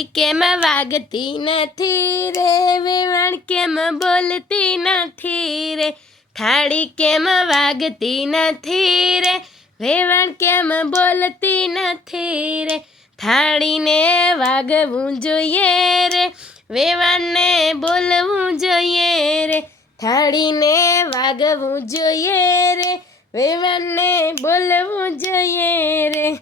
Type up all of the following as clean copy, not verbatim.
થાળી કેમ વાગતી નથી રે, વેવાણ કેમ બોલતી નથી રે, થાળી કેમ વાગતી નથી રે, વેવાણ કેમ બોલતી નથી રે, થાળીને વાગવું જોઈએ રે, વેવાણને બોલવું જોઈએ રે, થાળીને વાગવું જોઈએ રે, વેવાણને બોલવું જોઈએ રે,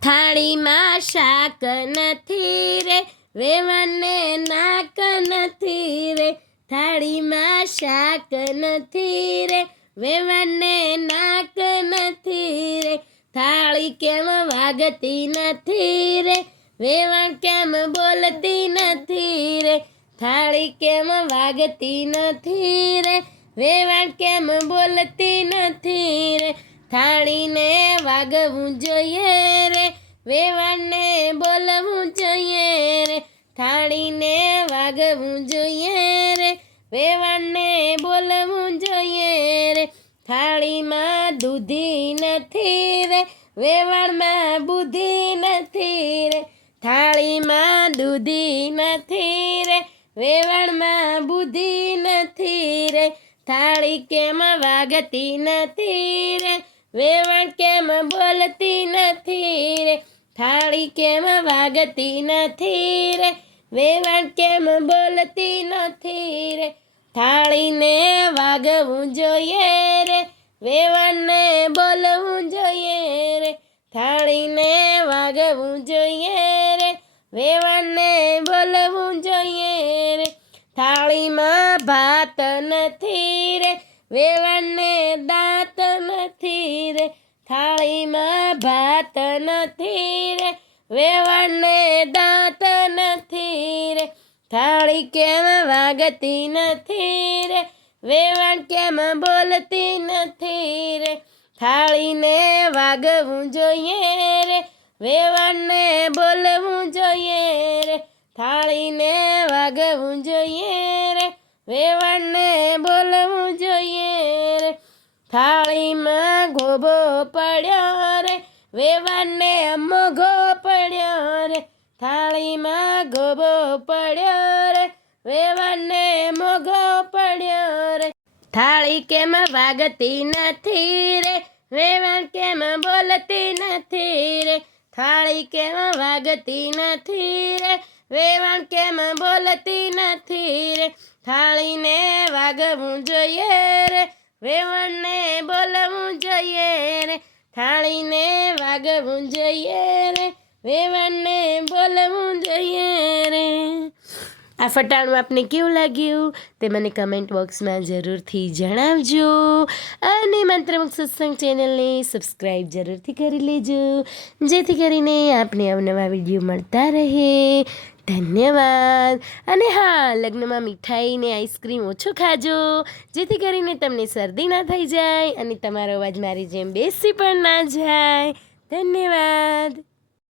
થાળીમાં શાક નથી રે, વેવાણને નાક નથી રે, થાળીમાં શાક નથી રે, વેવાણને નાક નથી રે, થાળી કેમ વાગતી નથી રે, વેવાણ કેમ બોલતી નથી રે, થાળી કેમ વાગતી નથી રે, વેવાણ કેમ બોલતી નથી રે, થાળીને વાગવું જોઈએ રે, વેવાણને બોલવું જોઈએ રે, થાળીને વાગવું જોઈએ રે, વેવાણને બોલવું જોઈએ રે, થાળીમાં દૂધી નથી રે, વેવાણમાં બુદ્ધિ નથી રે, થાળીમાં દૂધી નથી રે, વેવાણમાં બુદ્ધિ નથી રે, થાળી કેમ વાગતી નથી રે, વેવાણ કેમ બોલતી નથી રે, થાળી કેમ વાગતી નથી રે, વેવાણ કેમ બોલતી નથી રે, થાળીને વાગવું જોઈએ રે, વેવાણને બોલવું જોઈએ રે, થાળીને વાગવું જોઈએ રે, વેવાણને બોલવું જોઈએ રે, થાળીમાં ભાત નથી રે, વેવાણને દાંત નથી રે, થાળીમાં ભાત નથી રે, વેવાણને દાંત નથી રે, થાળી કેમ વાગતી નથી રે, વેવાણ કેમ બોલતી નથી રે, થાળીને વાગવું જોઈએ રે, વેવાણને બોલવું જોઈએ રે, થાળીને વાગવું જોઈએ રે, વેવાણને બોલવું જોઈએ રે, થાળીમાં ગોબો પડ્યો રે, વેવાણને મોઘો પડ્યો રે, થાળીમાં ગોબો પડ્યો રે, વેવાણને મોઘો પડ્યો રે, થાળી કેમ વાગતી નથી રે, વેવાણ કેમ બોલતી નથી રે, થાળી કેમ વાગતી નથી રે, વેવાણ કેમ બોલતી નથી રે, થાળીને વાગવું જોઈએ રે, વેવાણને બોલવું જોઈએ રે, થાળીને વાગવું જોઈએ રે, વેવાણને બોલવું જોઈએ રે. આ ફટાણું આપને કેવું લાગ્યું તે મને કમેન્ટ બોક્સમાં જરૂરથી જણાવજો, અને મંત્રમુગ્ધ સત્સંગ ચેનલને સબસ્ક્રાઈબ જરૂરથી કરી લેજો, જેથી કરીને આપને અવનવા વિડીયો મળતા રહે. ધન્યવાદ. અને હા, લગ્નમાં મીઠાઈ ને આઈસ્ક્રીમ ઓછો ખાજો, જેથી કરીને તમને શરદી ના થઈ જાય અને તમારો અવાજ મારી જેમ બેસી પણ ના જાય. ધન્યવાદ.